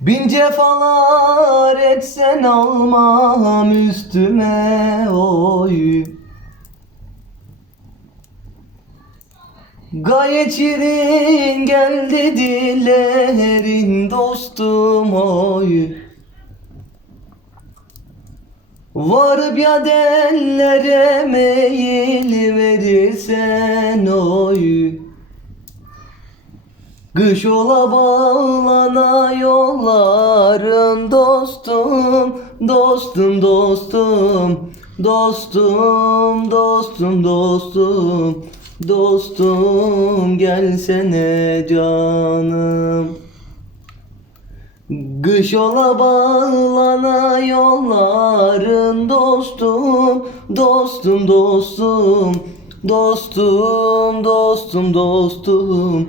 Bin cefalar etsen almam üstüme oy. Gayet şirin geldi dillerin dostum oy. Varıp ya dellere meyil verirsen oy Kış ola bağlana yolların dostum Dostum dostum Dostum dostum dostum Dostum gelsene canım Kış ola bağlana yolların dostum Dostum dostum Dostum dostum dostum